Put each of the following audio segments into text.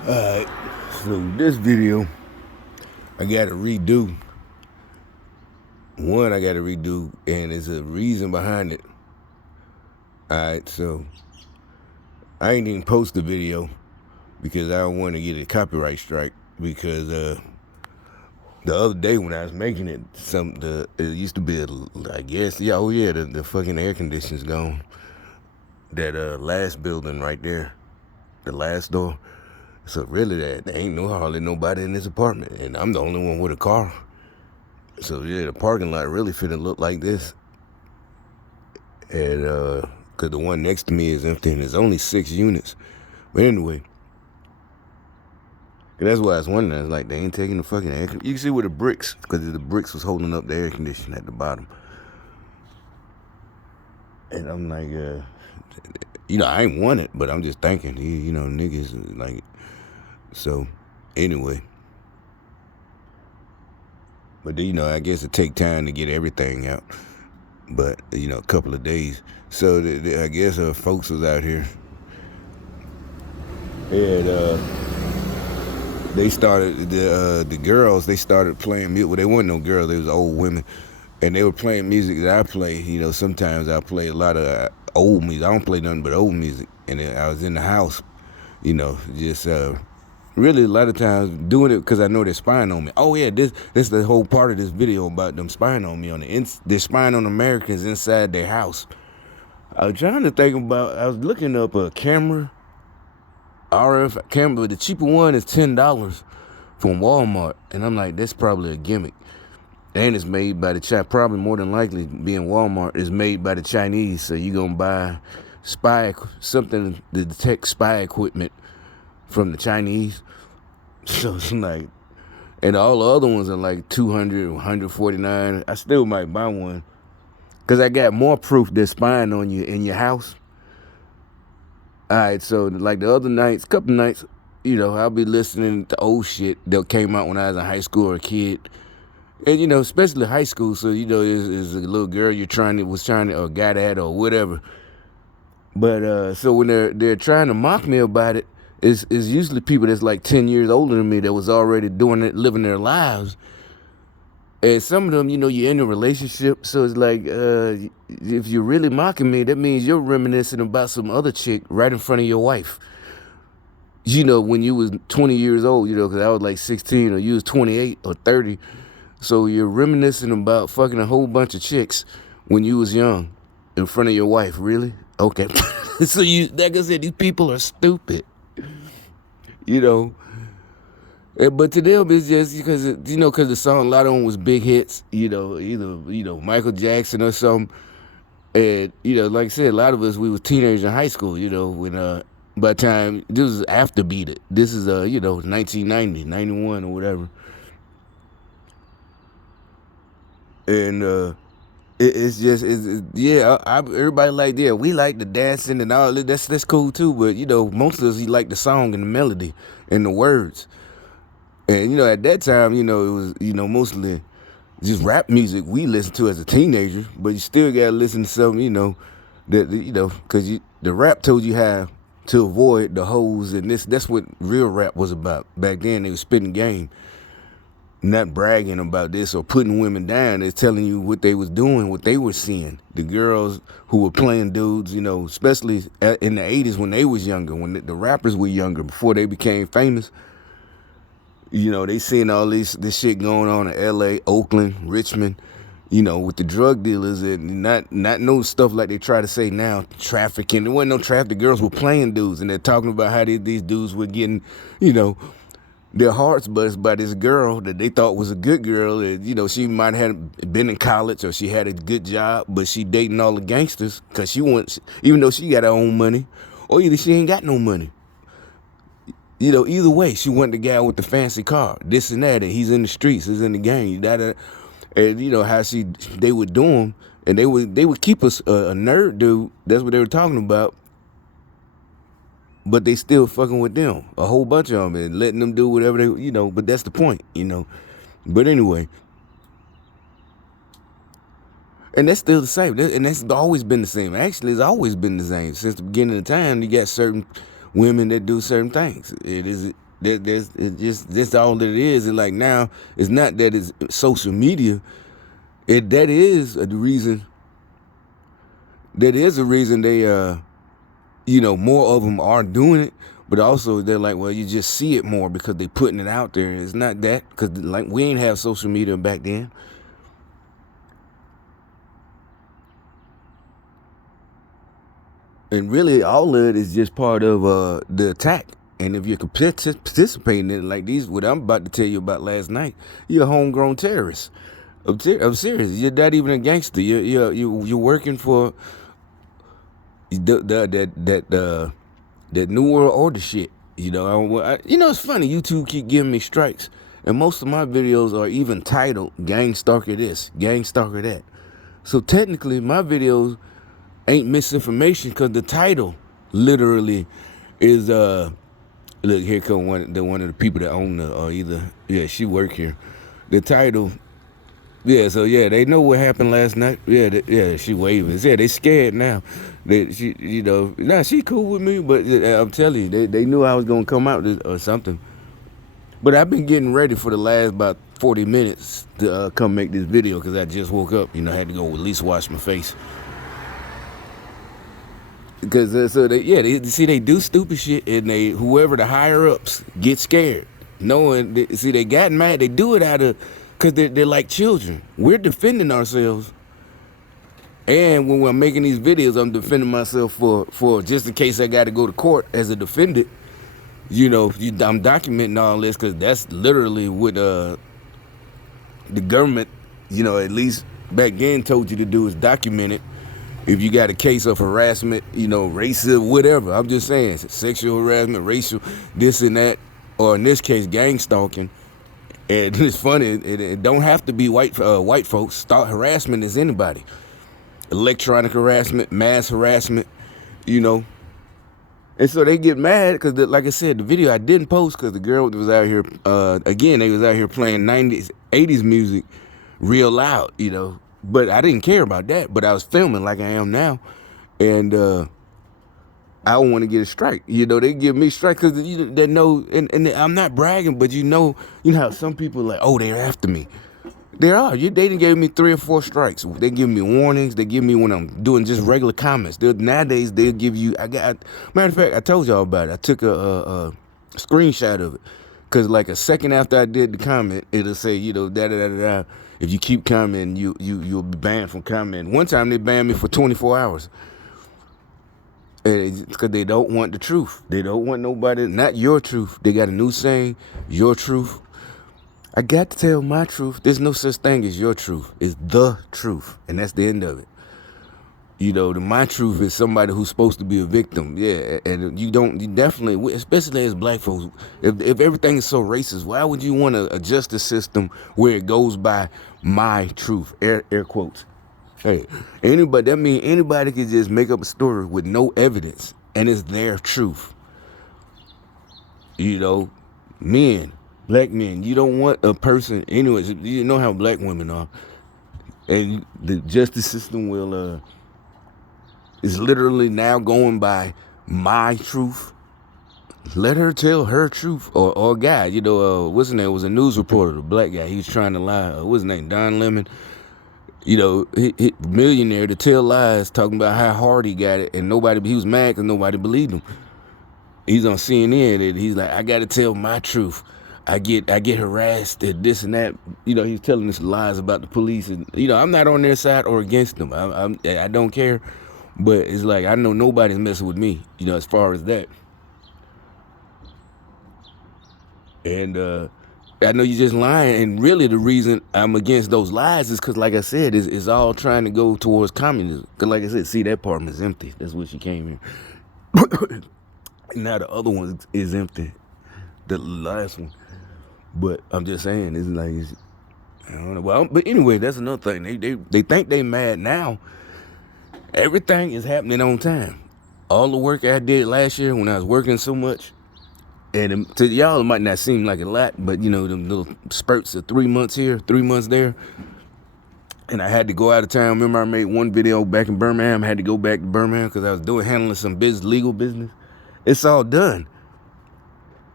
Alright, so this video, I gotta redo. One, I gotta redo, and there's a reason behind it. Alright, so I ain't even post the video because I don't want to get a copyright strike. Because the other day when I was making it, it used to be, the fucking air conditioner's gone. That last building right there, the last door. So really, there ain't hardly nobody in this apartment, and I'm the only one with a car. So yeah, the parking lot really finna look like this. And cause the one next to me is empty, and there's only 6 units. But anyway, that's why I was wondering. I was like, they ain't taking the fucking air. You can see where the bricks, because the bricks was holding up the air conditioning at the bottom. And I'm like, I ain't want it, but I'm just thinking, niggas like. So anyway. But I guess it take time to get everything out. But a couple of days. So I guess folks was out here, and they started the girls. They started playing music. Well, they weren't no girls. They was old women, and they were playing music that I play. Sometimes I play a lot of old music. I don't play nothing but old music. And I was in the house, just. Really, a lot of times doing it because I know they're spying on me. Oh yeah, this is the whole part of this video about them spying on me they're spying on Americans inside their house. I was trying to think about. I was looking up a camera, RF camera, but the cheaper one is $10 from Walmart, and I'm like, that's probably a gimmick. And it's made by probably more than likely being Walmart is made by the Chinese. So you gonna buy something to detect spy equipment from the Chinese. So it's like, and all the other ones are like $200, $149. I still might buy one because I got more proof they're spying on you in your house. All right, so like the other nights, couple nights, I'll be listening to old shit that came out when I was in high school or a kid. And especially high school, so is a little girl or a guy that or whatever. But so when they're trying to mock me about it, it's usually people that's like 10 years older than me that was already doing it, living their lives. And some of them, you're in a relationship, so it's like, if you're really mocking me, that means you're reminiscing about some other chick right in front of your wife. When you was 20 years old, because I was like 16, or you was 28 or 30. So you're reminiscing about fucking a whole bunch of chicks when you was young in front of your wife, really? Okay. So like I said, these people are stupid. But to them it's just because because the song, a lot of them was big hits. Either Michael Jackson or something. And like I said, a lot of us, we was teenagers in high school. When by the time this was after Beat It. This is 1990, 91 or whatever. And everybody like, yeah, we like the dancing and all that. That's cool too. But most of us, you like the song and the melody and the words. And at that time, it was mostly just rap music we listened to as a teenager. But you still gotta listen to something, because the rap told you how to avoid the hoes, and that's what real rap was about. Back then, they was spitting game. Not bragging about this or putting women down. It's telling you what they was doing, what they were seeing. The girls who were playing dudes, especially in the 80s when they was younger, when the rappers were younger, before they became famous. They seeing all this shit going on in L.A., Oakland, Richmond, with the drug dealers, and not no stuff like they try to say now, trafficking. There wasn't no traffic. The girls were playing dudes, and they're talking about how these dudes were getting, their hearts buzzed by this girl that they thought was a good girl. And, she might have been in college or she had a good job, but she dating all the gangsters because even though she got her own money, or either she ain't got no money. Either way, she wanted the guy with the fancy car, this and that, and he's in the streets, he's in the gang. And how they would do him, and they would keep us a nerd dude. That's what they were talking about. But they still fucking with them, a whole bunch of them, and letting them do whatever they, but that's the point, But anyway, and that's still the same, and that's always been the same. Actually, it's always been the same since the beginning of time. You got certain women that do certain things. That's all that it is. And like now, it's not that it's social media. That is the reason. That is the reason they more of them are doing it. But also they're like, well, you just see it more because they putting it out there. It's not that, because like we ain't have social media back then. And really, all of it is just part of the attack. And if you're participating in it, like what I'm about to tell you about last night, you're a homegrown terrorist. I'm serious. You're not even a gangster. You're working for that new world order shit. It's funny. YouTube keep giving me strikes, and most of my videos are even titled "Gang Stalker This, Gang Stalker That." So technically, my videos ain't misinformation because the title literally is look, here come one of the people that own she work here. The title, so they know what happened last night. She waving. Yeah, they scared now. She cool with me, but I'm telling you, they knew I was gonna come out or something. But I've been getting ready for the last about 40 minutes to come make this video because I just woke up. I had to go at least wash my face. Because they do stupid shit, and whoever the higher ups get scared, knowing they got mad. They do it out of because they're like children. We're defending ourselves, and when we're making these videos, I'm defending myself for just in case I got to go to court as a defendant. I'm documenting all this because that's literally what the government, at least back then, told you to do is document it. If you got a case of harassment, racism, whatever, I'm just saying, sexual harassment, racial, this and that, or in this case, gang stalking. And it's funny, it don't have to be white folks. Harassment is anybody. Electronic harassment, mass harassment, And so they get mad because, like I said, the video I didn't post because the girl was out here, again, they was out here playing 90s, 80s music real loud, But I didn't care about that. But I was filming like I am now. And I don't want to get a strike. They give me strike because they know, and I'm not bragging, but you know how some people are like, oh, they're after me. They are. They done gave me 3 or 4 strikes. They give me warnings. They give me when I'm doing just regular comments. Nowadays, they'll give you, matter of fact, I told y'all about it. I took a screenshot of it. Because like a second after I did the comment, it'll say, da-da-da-da-da. If you keep commenting, you'll be banned from commenting. One time they banned me for 24 hours. Because they don't want the truth. They don't want nobody, not your truth. They got a new saying, your truth. I got to tell my truth. There's no such thing as your truth. It's the truth. And that's the end of it. My truth is somebody who's supposed to be a victim. Yeah, and you definitely, especially as black folks, if everything is so racist, why would you want a justice system where it goes by my truth, air quotes? Hey, that means anybody can just make up a story with no evidence, and it's their truth. Men, black men, you don't want a person, anyways, you know how black women are, and the justice system will, is literally now going by my truth. Let her tell her truth, or a guy, what's his name, was a news reporter, the black guy, he was trying to lie, what's his name, Don Lemon, he millionaire to tell lies, talking about how hard he got it, and he was mad because nobody believed him. He's on CNN, and he's like, I got to tell my truth. I get harassed and this and that. He's telling us lies about the police, and I'm not on their side or against them. I don't care, but it's like I know nobody's messing with me. As far as that, and I know you're just lying, and really the reason I'm against those lies is because, like I said, it's all trying to go towards communism. Because, like I said, see, that apartment is empty. That's what she came here. Now the other one is empty, the last one. But I'm just saying, it's like, I don't know. Well, but anyway, that's another thing. They think they mad now. Everything is happening on time. All the work I did last year when I was working so much, and to y'all it might not seem like a lot, but them little spurts of 3 months here, 3 months there. And I had to go out of town. Remember, I made one video back in Birmingham. I had to go back to Birmingham because I was handling some legal business. It's all done.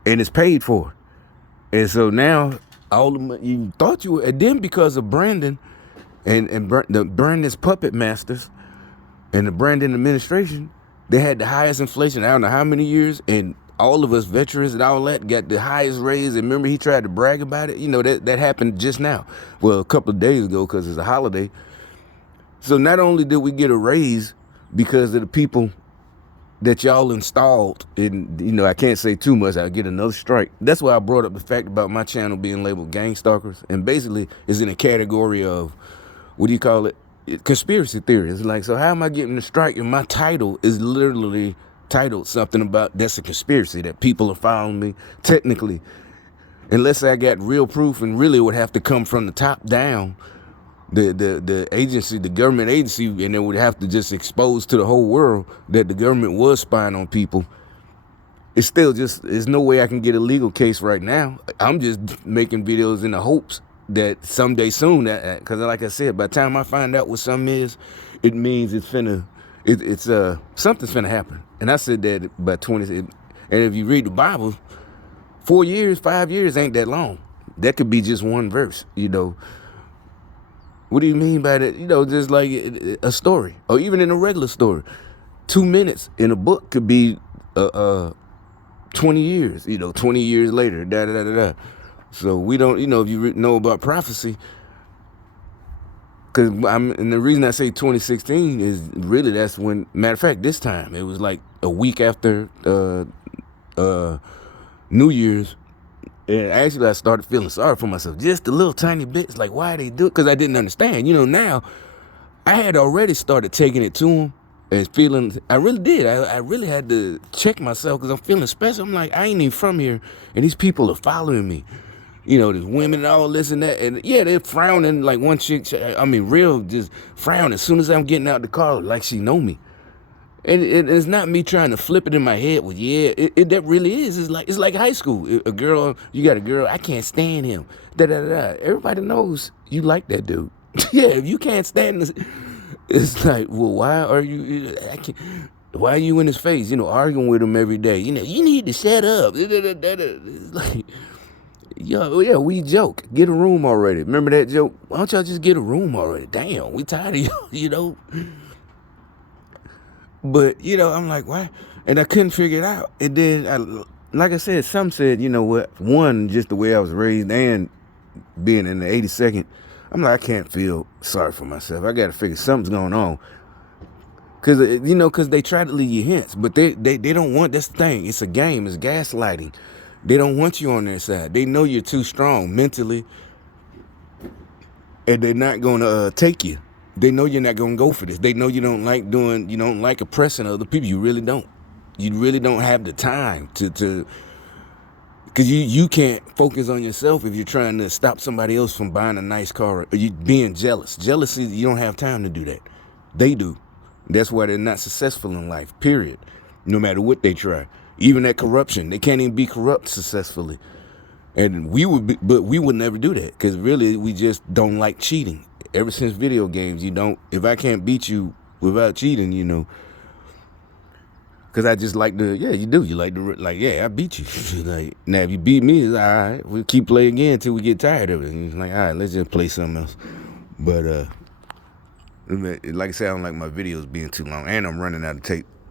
and it's paid for. And so now all the money you thought you were, and then because of Brandon and the Brandon's puppet masters and the Brandon administration, they had the highest inflation I don't know how many years, and all of us veterans and all that got the highest raise. And remember, he tried to brag about it. You know, that happened just now. Well, a couple of days ago, because it's a holiday. So not only did we get a raise because of the people that y'all installed, and you know, I can't say too much, I'll get another strike. That's why I brought up the fact about my channel being labeled Gang Stalkers, and basically is in a category of, what do you call it? Conspiracy theories. Like, so how am I getting the strike? And my title is literally titled something about that's a conspiracy, that people are following me. Technically, unless I got real proof, and really it would have to come from the top down, the agency, the government agency, and it would have to just expose to the whole world that the government was spying on people. It's still just, there's no way I can get a legal case right now. I'm just making videos in the hopes that someday soon, because like I said, by the time I find out what something is, it means it's finna, something's finna happen. And I said that by 20, and if you read the Bible, 4 years, 5 years ain't that long. That could be just one verse, you know. What do you mean by that? You know, just like a story, or even in a regular story. 2 minutes in a book could be 20 years, you know, 20 years later, da-da-da-da-da. So we don't, you know, if you know about prophecy, and the reason I say 2016 is really that's when, matter of fact, this time, it was like a week after New Year's. And actually, I started feeling sorry for myself, just a little tiny bit. It's like, why they do it? Because I didn't understand. You know, now, I had already started taking it to them and feeling, I really did. I really had to check myself because I'm feeling special. I'm like, I ain't even from here, and these people are following me. You know, there's women and all this and that. And yeah, they're frowning, like one chick, I mean, real just frowning as soon as I'm getting out the car, like she know me. And it's not me trying to flip it in my head with, yeah, that really is. It's like high school. A girl, you got a girl, I can't stand him. Da-da-da-da. Everybody knows you like that dude. Yeah, if you can't stand this, it's like, well, why are you, why are you in his face, you know, arguing with him every day? You know, you need to shut up. It's like, yo, yeah, we joke. Get a room already. Remember that joke? Why don't y'all just get a room already? Damn, we tired of you, you know? But, you know, I'm like, why? And I couldn't figure it out. And then, like I said, some said, you know what? One, just the way I was raised and being in the 82nd, I'm like, I can't feel sorry for myself. I got to figure something's going on. Because, you know, because they try to leave you hints. But they don't want, that's the thing. It's a game. It's gaslighting. They don't want you on their side. They know you're too strong mentally. And they're not going to take you. They know you're not going to go for this. They know you don't like oppressing other people. You really don't. You really don't have the time to because you can't focus on yourself if you're trying to stop somebody else from buying a nice car or you being jealous. Jealousy, you don't have time to do that. They do. That's why they're not successful in life, period. No matter what they try. Even that corruption, they can't even be corrupt successfully. And we would never do that because really we just don't like cheating. Ever since video games, if I can't beat you without cheating, you know, because I just like to, yeah, you do. You like to, like, yeah, I beat you. Like, now if you beat me, it's all right. We'll keep playing again until we get tired of it. And it's like, all right, let's just play something else. But, like I said, I don't like my videos being too long. And I'm running out of tape.